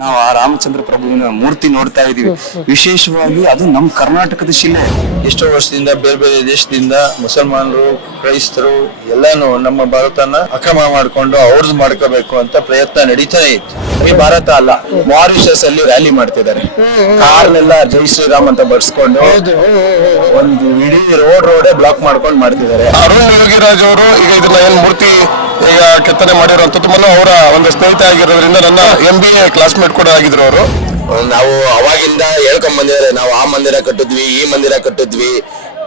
ನಾವು ಆ ರಾಮಚಂದ್ರ ಪ್ರಭುವಿನ ಮೂರ್ತಿ ನೋಡ್ತಾ ಇದೀವಿ ವಿಶೇಷವಾಗಿ ಅದು ನಮ್ಮ ಕರ್ನಾಟಕದ ಶಿಲೆ. ಎಷ್ಟೋ ವರ್ಷದಿಂದ ಬೇರೆ ಬೇರೆ ದೇಶದಿಂದ ಮುಸಲ್ಮಾನರು ಕ್ರೈಸ್ತರು ಎಲ್ಲಾನು ನಮ್ಮ ಭಾರತನ ಅಕ್ರಮ ಮಾಡ್ಕೊಂಡು ಅವ್ರದ್ದು ಮಾಡ್ಕೋಬೇಕು ಅಂತ ಪ್ರಯತ್ನ ನಡೀತಾನೆ ಇತ್ತು. ಈ ಭಾರತ ಅಲ್ಲ ಮಾರಿಷಸ್ ಅಲ್ಲಿ ರ್ಯಾಲಿ ಮಾಡ್ತಿದ್ದಾರೆ. ಕಾರ್ನೆಲ್ಲ ಜೈ ಶ್ರೀರಾಮ್ ಅಂತ ಬಡ್ಸ್ಕೊಂಡು ಒಂದು ಇಡೀ ರೋಡ್ ರೋಡೇ ಬ್ಲಾಕ್ ಮಾಡ್ಕೊಂಡು ಮಾಡ್ತಿದ್ದಾರೆ. ಅರುಣ್ ಯೋಗಿರಾಜ್ ಅವರು ಈಗ ಇದನ್ನ ಏನ್ ಮೂರ್ತಿ ಈಗ ಕೆತ್ತನೆ ಮಾಡಿರುವಂತದ್ದು ಮನು ಅವರ ಒಂದು ಸ್ನೇಹಿತ ಆಗಿರೋದ್ರಿಂದ ನನ್ನ ಎಂ ಬಿ ಎ ಕ್ಲಾಸ್ಮೇಟ್ ಕೂಡ ಆಗಿದ್ರು ಅವರು. ನಾವು ಅವಾಗಿಂದ ಹೇಳ್ಕೊಂಡ್ ಬಂದಿದ್ದಾರೆ. ನಾವು ಆ ಮಂದಿರ ಕಟ್ಟಿದ್ವಿ ಈ ಮಂದಿರ ಕಟ್ಟಿದ್ವಿ.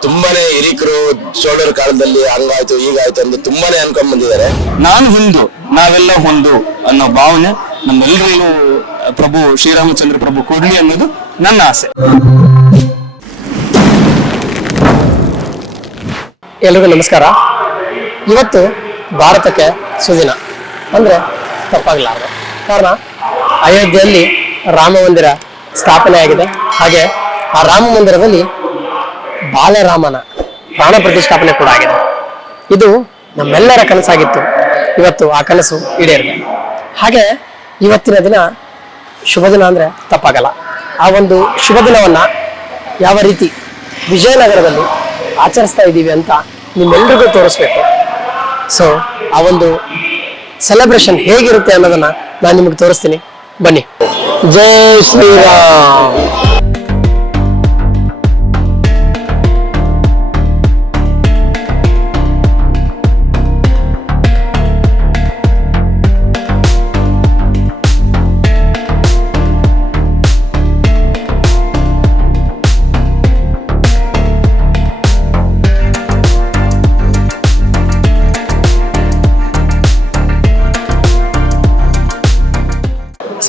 ತುಂಬಾನೇ ಹಿರಿಕರು ಚೋಳರ ಕಾಲದಲ್ಲಿ ಹಂಗಾಯ್ತು ಹೀಗಾಯ್ತು ಅಂತ ತುಂಬಾನೇ ಅನ್ಕೊಂಡ್ ಬಂದಿದ್ದಾರೆ. ನಾನು ಹಿಂದೂ ನಾವೆಲ್ಲ ಒಂದು ಅನ್ನೋ ಭಾವನೆ ನಮ್ಮೆಲ್ಲರಿಗೂ ಪ್ರಭು ಶ್ರೀರಾಮಚಂದ್ರ ಪ್ರಭು ಕೊಡ್ಲಿ ಅನ್ನೋದು ನನ್ನ ಆಸೆ. ಎಲ್ರಿಗೂ ನಮಸ್ಕಾರ. ಇವತ್ತು ಭಾರತಕ್ಕೆ ಸುದಿನ. ಅಂದ್ರೆ ತಪ್ಪಾಗಲಾರದು. ಕಾರಣ, ಅಯೋಧ್ಯೆಯಲ್ಲಿ ರಾಮ ಮಂದಿರ ಸ್ಥಾಪನೆ ಆಗಿದೆ. ಹಾಗೆ ಆ ರಾಮ ಮಂದಿರದಲ್ಲಿ ಬಾಲರಾಮನ ಪ್ರಾಣ ಪ್ರತಿಷ್ಠಾಪನೆ ಕೂಡ ಆಗಿದೆ. ಇದು ನಮ್ಮೆಲ್ಲರ ಕನಸಾಗಿತ್ತು. ಇವತ್ತು ಆ ಕನಸು ಈಡೇರಿದೆ. ಹಾಗೆ ಇವತ್ತಿನ ದಿನ ಶುಭ ದಿನ ಅಂದ್ರೆ ತಪ್ಪಾಗಲ್ಲ. ಆ ಒಂದು ಶುಭ ದಿನವನ್ನ ಯಾವ ರೀತಿ ವಿಜಯನಗರದಲ್ಲಿ ಆಚರಿಸ್ತಾ ಇದ್ದೀವಿ ಅಂತ ನಿಮ್ಮೆಲ್ರಿಗೂ ತೋರಿಸ್ಬೇಕು. ಸೊ ಆ ಒಂದು ಸೆಲೆಬ್ರೇಷನ್ ಹೇಗಿರುತ್ತೆ ಅನ್ನೋದನ್ನ ನಾನು ನಿಮಗೆ ತೋರಿಸ್ತೀನಿ. ಬನ್ನಿ. ಜೈ ಶ್ರೀರಾಮ್.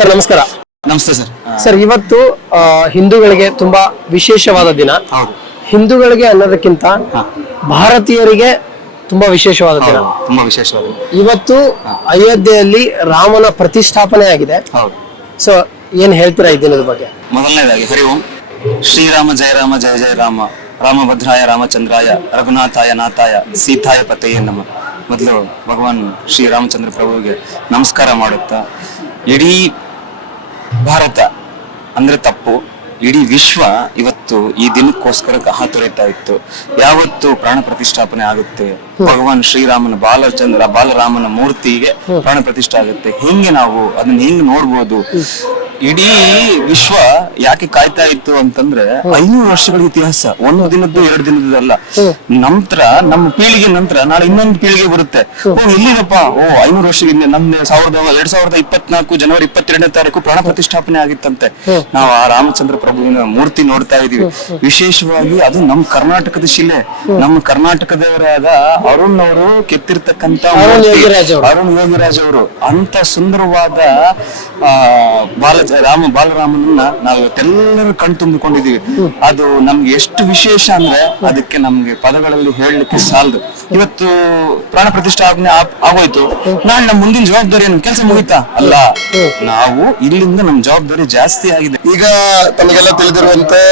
ಸರ್ ನಮಸ್ಕಾರ. ನಮಸ್ತೆ ಸರ್. ಸರ್ ಇವತ್ತು ಆ, ಹಿಂದೂಗಳಿಗೆ ತುಂಬಾ ವಿಶೇಷವಾದ ದಿನ. ಹಿಂದೂಗಳಿಗೆ ಅನ್ನೋದಕ್ಕಿಂತ ಭಾರತೀಯರಿಗೆ ತುಂಬಾ ವಿಶೇಷವಾದ ದಿನ. ತುಂಬಾ ವಿಶೇಷವಾದ ಇವತ್ತು ಅಯೋಧ್ಯೆಯಲ್ಲಿ ರಾಮನ ಪ್ರತಿಷ್ಠಾಪನೆ ಆಗಿದೆ. ಹೌದು. ಸೊ ಏನ್ ಹೇಳ್ತೀರಾ ಈ ದಿನದ ಬಗ್ಗೆ? ಮೊದಲನೇದಾಗಿ ಹರಿ ಓಂ. ಶ್ರೀರಾಮ ಜಯ ರಾಮ ಜಯ ಜಯ ರಾಮ. ರಾಮಭದ್ರಾಯ ರಾಮಚಂದ್ರಾಯ. ರಘುನಾಥಾಯ ನಾಥಾಯ. ಸೀತಾಯ ಪತೆಯೇ ನಮ್ಮ ಮೊದಲು ಭಗವಾನ್ ಶ್ರೀರಾಮಚಂದ್ರ ಪ್ರಭುವಿಗೆ ನಮಸ್ಕಾರ ಮಾಡುತ್ತಾ ಇಡೀ ಭಾರತ ಅಂದ್ರೆ ತಪ್ಪು. ಇಡೀ ವಿಶ್ವ ಇವತ್ತು ಈ ದಿನಕ್ಕೋಸ್ಕರ ಹಾತೊರೆತಾ ಇತ್ತು. ಯಾವತ್ತು ಪ್ರಾಣ ಪ್ರತಿಷ್ಠಾಪನೆ ಆಗುತ್ತೆ. ಭಗವಾನ್ ಶ್ರೀರಾಮನ ಬಾಲಚಂದ್ರ ಬಾಲರಾಮನ ಮೂರ್ತಿಗೆ ಪ್ರಾಣ ಪ್ರತಿಷ್ಠೆ ಆಗುತ್ತೆ. ಹೆಂಗೆ ನಾವು ಅದನ್ನ ಹೆಂಗ್ ನೋಡ್ಬೋದು? ಇಡೀ ವಿಶ್ವ ಯಾಕೆ ಕಾಯ್ತಾ ಇತ್ತು ಅಂತಂದ್ರೆ ಐನೂರು ವರ್ಷಗಳ ಇತಿಹಾಸ. ಒಂದು ದಿನದ್ದು ಎರಡು ದಿನದಲ್ಲ ನಂತರ ನಮ್ಮ ಪೀಳಿಗೆ ನಂತರ ನಾಳೆ ಇನ್ನೊಂದು ಪೀಳಿಗೆ ಬರುತ್ತೆ. ಓ ಇಲ್ಲಿನಪ್ಪ ಓ ಐನೂರು ವರ್ಷ ಹಿಂದೆ ನಮ್ಮ ಸಾವಿರದ ಎರಡ್ ಸಾವಿರದ ಇಪ್ಪತ್ನಾಲ್ಕು ಜನವರಿ ಇಪ್ಪತ್ತೆರಡನೇ ತಾರೀಕು ಪ್ರಾಣ ಪ್ರತಿಷ್ಠಾಪನೆ ಆಗಿತ್ತಂತೆ. ನಾವು ಆ ರಾಮಚಂದ್ರ ಪ್ರಭುವಿನ ಮೂರ್ತಿ ನೋಡ್ತಾ ಇದೀವಿ ವಿಶೇಷವಾಗಿ ಅದು ನಮ್ಮ ಕರ್ನಾಟಕದ ಶಿಲೆ. ನಮ್ಮ ಕರ್ನಾಟಕದವರಾದ ಅರುಣ್ ಅವರು ಕೆತ್ತಿರ್ತಕ್ಕಂತ ಅರುಣ್ ಅವರು. ಯೋಗಿರಾಜ್ ಅವರು. ಅಂತ ಸುಂದರವಾದ ಆ ಬಾಲ ರಾಮ, ಬಾಲರಾಮನನ್ನ ನಾವು ಇವತ್ತೆಲ್ಲರೂ ಕಣ್ ತುಂಬಿಕೊಂಡಿದೀವಿ ಅದು ನಮ್ಗೆ ಎಷ್ಟು ವಿಶೇಷ ಅಂದ್ರೆ ಅದಕ್ಕೆ ನಮ್ಗೆ ಪದಗಳಲ್ಲಿ ಹೇಳಲಿಕ್ಕೆ ಸಾಲದು. ಇವತ್ತು ಪ್ರಾಣ ಪ್ರತಿಷ್ಠಾಪನೆ ಆಗೋಯ್ತು. ನಾಳೆ ನಮ್ಮ ಮುಂದಿನ ಜವಾಬ್ದಾರಿ ಏನು? ಕೆಲಸ ಮುಗಿತಾ? ಅಲ್ಲ. ನಾವು ಇಲ್ಲಿಂದ ನಮ್ ಜವಾಬ್ದಾರಿ ಜಾಸ್ತಿ ಆಗಿದೆ. ಈಗ ತಮಗೆಲ್ಲ ತಿಳಿದಿರುವಂತೆ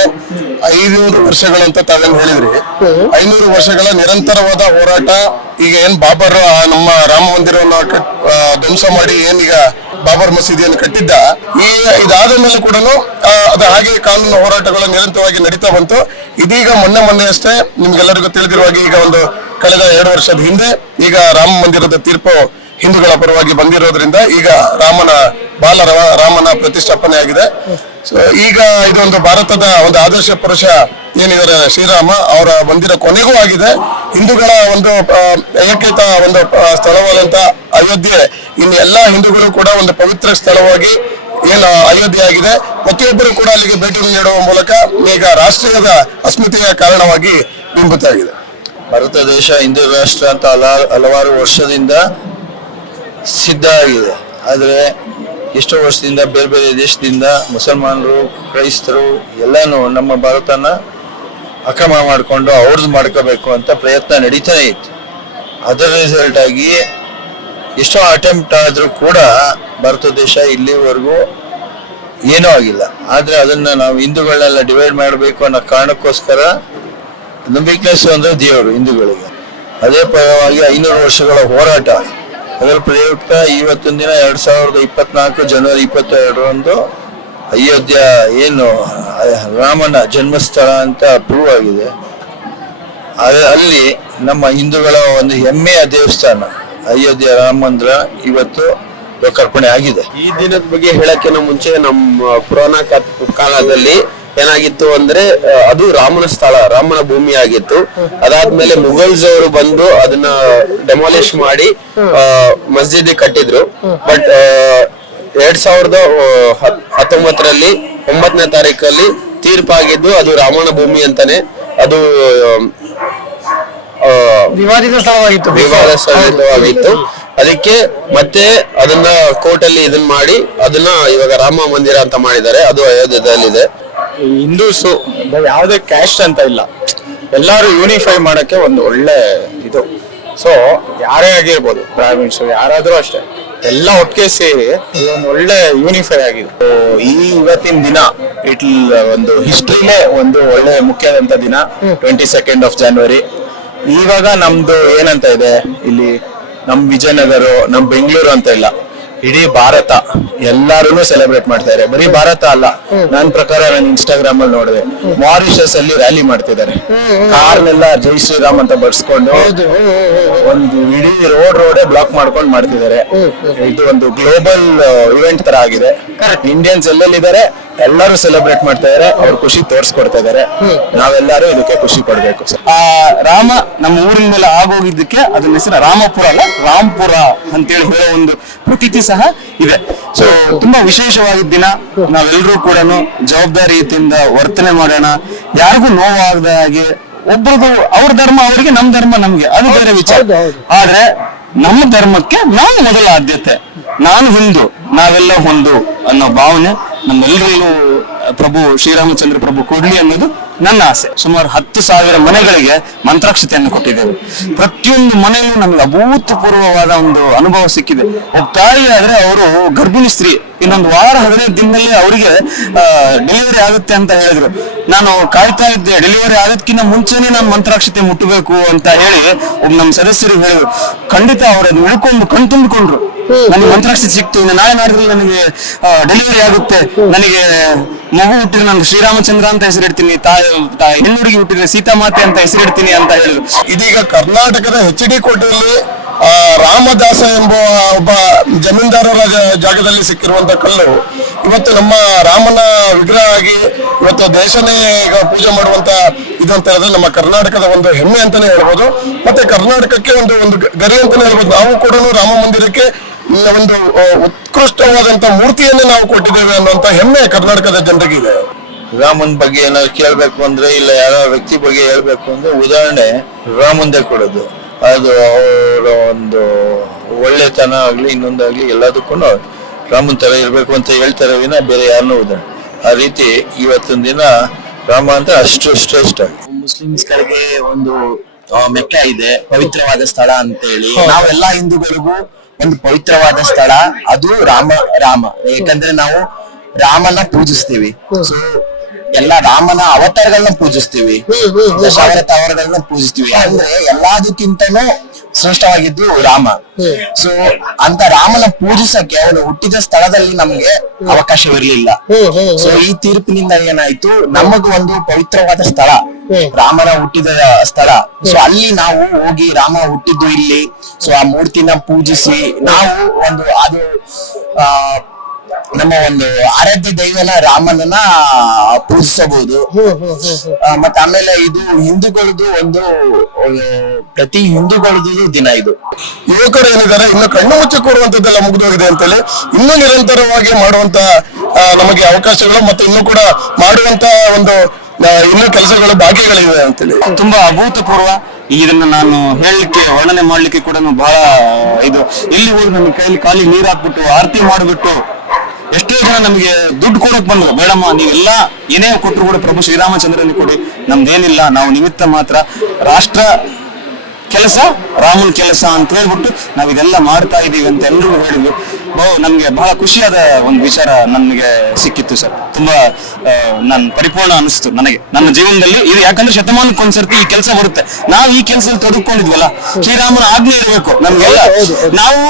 ಐನೂರು ವರ್ಷಗಳಂತ ತಾವೇನ್ ಹೇಳಿದ್ರಿ. ಐನೂರು ವರ್ಷಗಳ ನಿರಂತರವಾದ ಹೋರಾಟ, ಈಗ ಏನ್ ಬಾಬರ್ ನಮ್ಮ ರಾಮ ಮಂದಿರವನ್ನ ಧ್ವಂಸ ಮಾಡಿ ಏನೀಗ ಬಾಬರ್ ಮಸೀದಿಯನ್ನು ಕಟ್ಟಿದ್ದ ಈ ಇದಾದ ಮೇಲೆ ಕೂಡ ಅದು ಹಾಗೆ ಕಾನೂನು ಹೋರಾಟಗಳು ನಿರಂತರವಾಗಿ ನಡೀತಾ ಬಂತು. ಇದೀಗ ಮೊನ್ನೆ ಮೊನ್ನೆ ಅಷ್ಟೇ ನಿಮ್ಗೆಲ್ಲರಿಗೂ ತಿಳಿದಿರುವ ಈಗ ಒಂದು ಕಳೆದ ಎರಡು ವರ್ಷದ ಹಿಂದೆ ಈಗ ರಾಮ ಮಂದಿರದ ತೀರ್ಪು ಹಿಂದೂಗಳ ಪರವಾಗಿ ಬಂದಿರೋದ್ರಿಂದ ಈಗ ರಾಮನ ಬಾಲ ರಾಮನ ಪ್ರತಿಷ್ಠಾಪನೆ ಆಗಿದೆ ಸೊ ಈಗ ಇದೊಂದು ಭಾರತದ ಒಂದು ಆದರ್ಶ ಪುರುಷ ಏನಿದ್ದಾರೆ, ಶ್ರೀರಾಮ ಅವರ ಮಂದಿರ ಕೊನೆಗೂ ಆಗಿದೆ. ಹಿಂದೂಗಳ ಒಂದು ಏಕೈಕ ಒಂದು ಸ್ಥಳವಾದಂತ ಅಯೋಧ್ಯೆ. ಇನ್ನು ಎಲ್ಲಾ ಹಿಂದೂಗಳು ಕೂಡ ಒಂದು ಪವಿತ್ರ ಸ್ಥಳವಾಗಿ ಏನು ಅಯೋಧ್ಯೆ ಆಗಿದೆ. ಪ್ರತಿಯೊಬ್ಬರು ಕೂಡ ಅಲ್ಲಿಗೆ ಭೇಟಿ ನೀಡುವ ಮೂಲಕ ಈಗ ರಾಷ್ಟ್ರೀಯದ ಅಸ್ಮಿತೆಯ ಕಾರಣವಾಗಿ ಬಿಂಬುತ್ತಾಗಿದೆ ಭಾರತ ದೇಶ, ಹಿಂದೂ ರಾಷ್ಟ್ರ ಅಂತ ಹಲ- ಹಲವಾರು ವರ್ಷದಿಂದ ಸಿದ್ಧ ಆಗಿದೆ. ಆದರೆ ಎಷ್ಟೋ ವರ್ಷದಿಂದ ಬೇರೆ ಬೇರೆ ದೇಶದಿಂದ ಮುಸಲ್ಮಾನರು, ಕ್ರೈಸ್ತರು ಎಲ್ಲಾನು ನಮ್ಮ ಭಾರತನ ಅಕ್ರಮ ಮಾಡಿಕೊಂಡು ಅವ್ರದ್ದು ಮಾಡ್ಕೋಬೇಕು ಅಂತ ಪ್ರಯತ್ನ ನಡೀತಾನೆ ಇತ್ತು. ಅದರ ರಿಸಲ್ಟ್ ಆಗಿ ಎಷ್ಟೋ ಅಟೆಂಪ್ಟ್ ಆದರೂ ಕೂಡ ಭಾರತ ದೇಶ ಇಲ್ಲಿವರೆಗೂ ಏನೂ ಆಗಿಲ್ಲ. ಆದರೆ ಅದನ್ನು ನಾವು ಹಿಂದೂಗಳನ್ನೆಲ್ಲ ಡಿವೈಡ್ ಮಾಡಬೇಕು ಅನ್ನೋ ಕಾರಣಕ್ಕೋಸ್ಕರ ನಂಬಿಕೆಸ್ ಅಂದರೆ ದೇವರು ಹಿಂದೂಗಳಿಗೆ. ಅದೇ ಪರವಾಗಿ ಐನೂರು ವರ್ಷಗಳ ಹೋರಾಟ. ಅದರ ಪ್ರಯುಕ್ತ ಇವತ್ತಿನ ದಿನ ಎರಡು ಸಾವಿರದ ಇಪ್ಪತ್ನಾಲ್ಕು ಜನವರಿ ಇಪ್ಪತ್ತೆರಡರಂದು ಅಯೋಧ್ಯ ಏನು ರಾಮನ ಜನ್ಮಸ್ಥಳ ಅಂತ ಪ್ರೂವ್ ಆಗಿದೆ ಅಲ್ಲಿ ನಮ್ಮ ಹಿಂದೂಗಳ ಒಂದು ಹೆಮ್ಮೆಯ ದೇವಸ್ಥಾನ, ಅಯೋಧ್ಯೆ ರಾಮ ಮಂದಿರ ಇವತ್ತು ಲೋಕಾರ್ಪಣೆ ಆಗಿದೆ. ಈ ದಿನದ ಬಗ್ಗೆ ಹೇಳಕ್ಕಿಂತ ಮುಂಚೆ ನಮ್ಮ ಪುರಾಣ ಕಾಲದಲ್ಲಿ ಏನಾಗಿತ್ತು ಅಂದ್ರೆ ಅದು ರಾಮನ ಸ್ಥಳ, ರಾಮನ ಭೂಮಿ ಆಗಿತ್ತು. ಅದಾದ್ಮೇಲೆ ಮುಘಲ್ಸ್ ಅವರು ಬಂದು ಅದನ್ನ ಡೆಮಾಲಿಷ್ ಮಾಡಿ ಮಸ್ಜಿದ್ ಕಟ್ಟಿದ್ರು. ಬಟ್ ಎರಡ್ ಸಾವಿರದ ಹತ್ತೊಂಬತ್ತರಲ್ಲಿ ಒಂಬತ್ತನೇ ತಾರೀಕಲ್ಲಿ ತೀರ್ಪಾಗಿದ್ದು ಅದು ರಾಮನ ಭೂಮಿ ಅಂತಾನೆ. ಅದು ವಿವಾದಿತ ಸ್ಥಳವಾಗಿತ್ತು. ವಿವಾದ ಸ್ಥಳವಾಗಿತ್ತು. ಅದಕ್ಕೆ ಮತ್ತೆ ಅದನ್ನ ಕೋರ್ಟ್ ಅಲ್ಲಿ ಇದನ್ನ ಮಾಡಿ ಅದನ್ನ ಇವಾಗ ರಾಮ ಮಂದಿರ ಅಂತ ಮಾಡಿದ್ದಾರೆ. ಅದು ಅಯೋಧ್ಯದಲ್ಲಿದೆ. ಹಿಂದೂಸು ಯಾವುದೇ ಕ್ಯಾಸ್ಟ್ ಅಂತ ಇಲ್ಲ. ಎಲ್ಲರೂ ಯೂನಿಫೈ ಮಾಡಕ್ಕೆ ಒಂದು ಒಳ್ಳೆ ಸೊ ಯಾರೇ ಆಗಿರ್ಬೋದು ಮಿನಿಸ್ಟರ್ ಯಾರಾದರೂ ಅಷ್ಟೇ ಎಲ್ಲ ಒಟ್ಟಿಗೆ ಸೇರಿ ಒಂದು ಒಳ್ಳೆ ಯೂನಿಫೈ ಆಗಿದೆ. ಈ ಇವತ್ತಿನ ದಿನ ಇಟ್ ಒಂದು ಹಿಸ್ಟ್ರಿನೇ ಒಂದು ಒಳ್ಳೆ ಮುಖ್ಯದಂತ ದಿನ ಟ್ವೆಂಟಿ ಸೆಕೆಂಡ್ ಆಫ್ ಜನವರಿ ಇವಾಗ ನಮ್ದು ಏನಂತ ಇದೆ? ಇಲ್ಲಿ ನಮ್ ವಿಜಯನಗರ ನಮ್ ಬೆಂಗಳೂರು ಅಂತ ಇಲ್ಲ. ಇಡೀ ಭಾರತ ಎಲ್ಲಾರು ಸೆಲೆಬ್ರೇಟ್ ಮಾಡ್ತಾರೆ ಬರೀ ಭಾರತ ಅಲ್ಲ ನನ್ ಪ್ರಕಾರ ನಾನು ಇನ್ಸ್ಟಾಗ್ರಾಮ್ ಅಲ್ಲಿ ನೋಡಿದೆ. ಮಾರಿಷಸ್ ಅಲ್ಲಿ ರ್ಯಾಲಿ ಮಾಡ್ತಿದ್ದಾರೆ. ಕಾರ್ನೆಲ್ಲ ಜೈ ಶ್ರೀರಾಮ್ ಅಂತ ಬಡ್ಸ್ಕೊಂಡು ಒಂದು ಇಡೀ ರೋಡ್ ರೋಡೇ ಬ್ಲಾಕ್ ಮಾಡ್ಕೊಂಡು ಮಾಡ್ತಿದ್ದಾರೆ. ಇದು ಒಂದು ಗ್ಲೋಬಲ್ ಇವೆಂಟ್ ತರ ಆಗಿದೆ. ಇಂಡಿಯನ್ಸ್ ಎಲ್ಲೆಲ್ಲಿದ್ದಾರೆ? ಎಲ್ಲರೂ ಸೆಲೆಬ್ರೇಟ್ ಮಾಡ್ತಾ ಇದಾರೆ ಅವ್ರ ಖುಷಿ ತೋರ್ಸ್ಕೊಡ್ತಾ ಇದಾರೆ ನಾವೆಲ್ಲರೂ ಇದಕ್ಕೆ ಖುಷಿ ಪಡ್ಬೇಕು. ಆ ರಾಮ ನಮ್ಮ ಊರಿನ ಮೇಲೆ ಆಗೋಗಿದ್ದಕ್ಕೆ ಅದನ್ನ ಹೆಸರು ರಾಮಪುರ ಅಲ್ಲ ರಾಮ್ಪುರ ಅಂತೇಳಿ ಹೇಳೋ ಒಂದು ಪ್ರತೀತಿ ಸಹ ಇದೆ. ಸೊ ತುಂಬಾ ವಿಶೇಷವಾದ ದಿನ ನಾವೆಲ್ಲರೂ ಕೂಡ ಜವಾಬ್ದಾರಿಯಿಂದ ವರ್ತನೆ ಮಾಡೋಣ. ಯಾರಿಗೂ ನೋವಾಗದ ಹಾಗೆ ಒಬ್ರಿಗೂ ಅವ್ರ ಧರ್ಮ ಅವರಿಗೆ ನಮ್ ಧರ್ಮ ನಮ್ಗೆ. ಅದು ಬೇರೆ ವಿಚಾರ. ಆದ್ರೆ ನಮ್ಮ ಧರ್ಮಕ್ಕೆ ನಾವು ಮೊದಲ ಆದ್ಯತೆ. ನಾನು ಹಿಂದೂ ನಾವೆಲ್ಲ ಒಂದು ಅನ್ನೋ ಭಾವನೆ ನಮ್ಮೆಲ್ಲರಲ್ಲೂ ಪ್ರಭು ಶ್ರೀರಾಮಚಂದ್ರ ಪ್ರಭು ಕೊಡ್ಲಿ ಅನ್ನೋದು ನನ್ನ ಆಸೆ. ಸುಮಾರು ಹತ್ತು ಸಾವಿರ ಮನೆಗಳಿಗೆ ಮಂತ್ರಾಕ್ಷತೆಯನ್ನು ಕೊಟ್ಟಿದ್ದೇವೆ ಪ್ರತಿಯೊಂದು ಮನೆಯಲ್ಲೂ ನಮಗೆ ಅಭೂತಪೂರ್ವವಾದ ಒಂದು ಅನುಭವ ಸಿಕ್ಕಿದೆ. ಒಬ್ಬ ತಾಯಿ ಆದ್ರೆ ಅವರು ಗರ್ಭಿಣಿ ಸ್ತ್ರೀ, ಇನ್ನೊಂದು ವಾರ ಹದಿನೈದು ದಿನದಲ್ಲಿ ಅವರಿಗೆ ಡೆಲಿವರಿ ಆಗುತ್ತೆ ಅಂತ ಹೇಳಿದ್ರು. ನಾನು ಕಾಯ್ತಾ ಇದ್ದೆ ಡೆಲಿವರಿ ಆಗೋದಕ್ಕಿಂತ ಮುಂಚೆನೆ ನಾನು ಮಂತ್ರಾಕ್ಷತೆ ಮುಟ್ಟಬೇಕು ಅಂತ ಹೇಳಿ ಒಬ್ಬ ನಮ್ಮ ಸದಸ್ಯರು ಹೇಳಿದ್ರು. ಖಂಡಿತ ಅವರನ್ನು ಇಳ್ಕೊಂಡು ಕಣ್ ತುಂಬಿಕೊಂಡ್ರು. ನನಗೆ ಮಂತ್ರಾಕ್ಷತೆ ಸಿಕ್ತು ನಾಳೆ ನಾಡಿದ್ರೆ ನನಗೆ ಡೆಲಿವರಿ ಆಗುತ್ತೆ. ನನಗೆ ಮಗು ಹುಟ್ಟಿದ್ರೆ ನಾನು ಶ್ರೀರಾಮಚಂದ್ರ ಅಂತ ಹೆಸರಿಡ್ತೀನಿ ಹೆಣ್ಣುಡುಗಿ ಹುಟ್ಟಿದ್ರೆ ಸೀತಾಮಾತೆ ಅಂತ ಹೆಸರಿಡ್ತೀನಿ ಅಂತ ಹೇಳಿದ್ರು ಇದೀಗ ಕರ್ನಾಟಕದ ಹೆಚ್ ಡಿ ಕೋಟೆಯಲ್ಲಿ ರಾಮದಾಸ ಎಂಬ ಒಬ್ಬ ಜಮೀನ್ದಾರರ ಜಾಗದಲ್ಲಿ ಸಿಕ್ಕಿರುವಂತ ಕಲ್ಲು. ಇವತ್ತು ನಮ್ಮ ರಾಮನ ವಿಗ್ರಹ ಆಗಿ ಇವತ್ತು ದೇಶನೇ ಈಗ ಪೂಜೆ ಮಾಡುವಂತ ಇದು ಅಂತ ಹೇಳಿದ್ರೆ ನಮ್ಮ ಕರ್ನಾಟಕದ ಒಂದು ಹೆಮ್ಮೆ ಅಂತಾನೆ ಹೇಳ್ಬೋದು. ಮತ್ತೆ ಕರ್ನಾಟಕಕ್ಕೆ ಒಂದು ಒಂದು ಗರಿ ಅಂತಾನೆ ಹೇಳ್ಬೋದು. ನಾವು ಕೂಡ ರಾಮ ಮಂದಿರಕ್ಕೆ ಒಂದು ಉತ್ಕೃಷ್ಟವಾದಂತ ಮೂರ್ತಿಯನ್ನು ನಾವು ಕೊಟ್ಟಿದ್ದೇವೆ ಅನ್ನುವಂತ ಹೆಮ್ಮೆ ಕರ್ನಾಟಕದ ಜನರಿಗೆ ಇದೆ. ರಾಮನ್ ಬಗ್ಗೆ ಏನಾದ್ರು ಕೇಳ್ಬೇಕು ಅಂದ್ರೆ ಇಲ್ಲ ಯಾರೋ ವ್ಯಕ್ತಿ ಬಗ್ಗೆ ಹೇಳ್ಬೇಕು ಅಂದ್ರೆ ಉದಾಹರಣೆ ರಾಮಂದೇ ಕೊಡೋದು. ಅದು ಅವರ ಒಂದು ಒಳ್ಳೆತನ ಆಗ್ಲಿ ಇನ್ನೊಂದಾಗ್ಲಿ ಎಲ್ಲದಕ್ಕೂ ರಾಮನ್ ತರ ಇರ್ಬೇಕು ಅಂತ ಹೇಳ್ತಾರೆ ವಿನ ಬೇರೆ ಯಾರನ್ನೂ ಉದಾಹರಣೆ. ಆ ರೀತಿ ಇವತ್ತಿನ ದಿನ ರಾಮ ಅಂತ ಅಷ್ಟು ಶ್ರೇಷ್ಠ. ಮುಸ್ಲಿಮ್ಸ್ಗಳಿಗೆ ಒಂದು ಆ, ಮೆಕ್ಕ ಇದೆ ಪವಿತ್ರವಾದ ಸ್ಥಳ ಅಂತ ಹೇಳಿ ನಾವೆಲ್ಲಾ ಹಿಂದೂಗಳಿಗೂ ಒಂದು ಪವಿತ್ರವಾದ ಸ್ಥಳ. ಅದು ರಾಮ ರಾಮ. ಯಾಕಂದ್ರೆ ನಾವು ರಾಮನ ಪೂಜಿಸ್ತೀವಿ. ಸೊ ಎಲ್ಲಾ ರಾಮನ ಅವತಾರಗಳನ್ನ ಪೂಜಿಸ್ತೀವಿ. ದಶಾವತಾರಗಳನ್ನ ಪೂಜಿಸ್ತೀವಿ. ಅಂದ್ರೆ ಎಲ್ಲದಕ್ಕಿಂತನೂ ಶ್ರೇಷ್ಠವಾಗಿದ್ದು ರಾಮ. ಸೊ ಅಂತ ರಾಮನ ಪೂಜಿಸಕ್ಕೆ ಅವನು ಹುಟ್ಟಿದ ಸ್ಥಳದಲ್ಲಿ ನಮ್ಗೆ ಅವಕಾಶವಿರ್ಲಿಲ್ಲ. ಸೊ ಈ ತೀರ್ಪಿನಿಂದ ಏನಾಯ್ತು? ನಮಗೂ ಒಂದು ಪವಿತ್ರವಾದ ಸ್ಥಳ. ರಾಮನ ಹುಟ್ಟಿದ ಸ್ಥಳ. ಸೊ ಅಲ್ಲಿ ನಾವು ಹೋಗಿ ರಾಮ ಹುಟ್ಟಿದ್ದು ಇಲ್ಲಿ. ಸೊ ಆ ಮೂರ್ತಿನ ಪೂಜಿಸಿ ನಾವು ಒಂದು ಅದು ಆ ನಮ್ಮ ಒಂದು ಆರಾಧ್ಯ ದೈವನ ರಾಮನನ್ನ ಪೂಜಿಸಬಹುದು. ಹು ಮತ್ತೆ ಆಮೇಲೆ ಇದು ಹಿಂದೂಗಳದ್ದು ಒಂದು ಪ್ರತಿ ಹಿಂದೂಗಳದ್ದು ದಿನ ಇದು. ಯುವಕರು ಏನಿದ್ದಾರೆ ಇನ್ನು ಕಣ್ಣು ಮುಚ್ಚಿ ಕೊಡುವಂತದ್ದೆಲ್ಲ ಮುಗಿದೋಗಿದೆ ಅಂತೇಳಿ ಇನ್ನೂ ನಿರಂತರವಾಗಿ ಮಾಡುವಂತ ನಮಗೆ ಅವಕಾಶಗಳು ಮತ್ತೆ ಇನ್ನೂ ಕೂಡ ಮಾಡುವಂತ ಒಂದು ಇನ್ನೂ ಕೆಲಸಗಳು ಭಾಗ್ಯಗಳಿವೆ ಅಂತೇಳಿ. ತುಂಬಾ ಅಭೂತಪೂರ್ವ ಇದನ್ನ ನಾನು ಹೇಳಲಿಕ್ಕೆ ವರ್ಣನೆ ಮಾಡ್ಲಿಕ್ಕೆ ಕೂಡ ಬಹಳ ಇದು ಎಲ್ಲಿ ಹೋಗಿ ನನ್ನ ಕೈಯಲ್ಲಿ ಖಾಲಿ ನೀರ್ ಹಾಕ್ಬಿಟ್ಟು ಆರತಿ ಮಾಡಿಬಿಟ್ಟು ಎಷ್ಟೋ ಜನ ನಮಗೆ ದುಡ್ಡು ಕೊಡಕ್ ಬಂದ್ರು ಮೇಡಮ್ ನೀವೆಲ್ಲ ಏನೇ ಕೊಟ್ಟರು ಕೂಡ ಪ್ರಭು ಶ್ರೀರಾಮಚಂದ್ರನಿಗೆ ಕೊಡಿ, ನಮ್ದೇನಿಲ್ಲ, ನಾವು ನಿಮಿತ್ತ ಮಾತ್ರ ರಾಷ್ಟ್ರ ಕೆಲಸ, ರಾಮನ್ ಕೆಲಸ ಅಂತ ಹೇಳ್ಬಿಟ್ಟು ನಾವು ಇದೆಲ್ಲ ಮಾಡ್ತಾ ಇದೀವಿ ಅಂತ ಎಲ್ಲರೂ ಹೇಳಿದ್ರು ನಮ್ಗೆ ಬಹಳ ಖುಷಿಯಾದ ಒಂದು ವಿಚಾರ ನಮಗೆ ಸಿಕ್ಕಿತ್ತು ಸರ್. ತುಂಬಾ ನಾನು ಪರಿಪೂರ್ಣ ಅನಿಸ್ತು ನನಗೆ. ನನ್ನ ಜೀವನದಲ್ಲಿ ಇದು ಯಾಕಂದ್ರೆ ಶತಮಾನಕ್ಕೊಂದ್ಸರ್ತಿ ಈ ಕೆಲಸ ಬರುತ್ತೆ. ನಾವು ಈ ಕೆಲಸದಲ್ಲಿ ತೊಡಕೊಂಡಿದ್ವಲ್ಲ? ಶ್ರೀರಾಮನ ಆಜ್ಞೆ ಇರಬೇಕು. ನಮ್ಗೆಲ್ಲ ನಾವು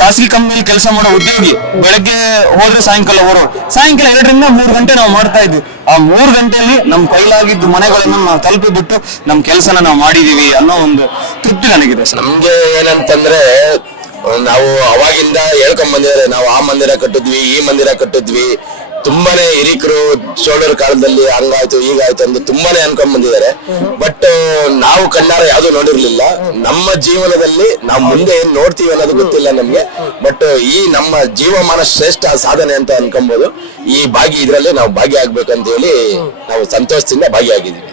ಖಾಸಗಿ ಕಂಪನಿಯಲ್ಲಿ ಕೆಲಸ ಮಾಡೋ ಉದ್ಯೋಗಿ ಬೆಳಗ್ಗೆ ಹೋದ್ರೆ ಸಾಯಂಕಾಲ ಬರೋ ಸಾಯಂಕಾಲ ಎರಡರಿಂದ ಮೂರು ಗಂಟೆ ನಾವು ಮಾಡ್ತಾ ಇದ್ವಿ. ಆ ಮೂರು ಗಂಟೆಯಲ್ಲಿ ನಮ್ ಕೈಲಾಗಿದ್ದು ಮನೆಗಳನ್ನು ನಾವು ತಲುಪಿ ಬಿಟ್ಟು ನಮ್ ಕೆಲಸನ ನಾವು ಮಾಡಿದೀವಿ ಅನ್ನೋ ಒಂದು ತೃಪ್ತಿ ನನಗಿದೆ ಸರ್. ನಮ್ಗೆ ಏನಂತಂದ್ರೆ ನಾವು ಅವಾಗಿಂದ ಹೇಳ್ಕೊಂಡ್ ಬಂದಿದ್ದಾರೆ, ನಾವು ಆ ಮಂದಿರ ಕಟ್ಟಿದ್ವಿ, ಈ ಮಂದಿರ ಕಟ್ಟಿದ್ವಿ. ತುಂಬಾನೇ ಹಿರಿಕರು ಚೋಳರ ಕಾಲದಲ್ಲಿ ಹಂಗಾಯ್ತು, ಹೀಗಾಯ್ತು ಅಂತ ತುಂಬಾನೇ ಅನ್ಕೊಂಡ್ ಬಂದಿದ್ದಾರೆ. ಬಟ್ ನಾವು ಕಣ್ಣಾರ ಯಾವ್ದು ನೋಡಿರ್ಲಿಲ್ಲ. ನಮ್ಮ ಜೀವನದಲ್ಲಿ ನಾವು ಮುಂದೆ ಏನ್ ನೋಡ್ತೀವಿ ಅನ್ನೋದು ಗೊತ್ತಿಲ್ಲ ನಮ್ಗೆ. ಬಟ್ ಈ ನಮ್ಮ ಜೀವಮಾನ ಶ್ರೇಷ್ಠ ಸಾಧನೆ ಅಂತ ಅನ್ಕೊಬಹುದು ಈ ಭಾಗಿ ಇದ್ರಲ್ಲಿ ನಾವು ಭಾಗಿಯಾಗ್ಬೇಕಂತ ಹೇಳಿ ನಾವು ಸಂತೋಷದಿಂದ ಭಾಗಿಯಾಗಿದ್ದೀವಿ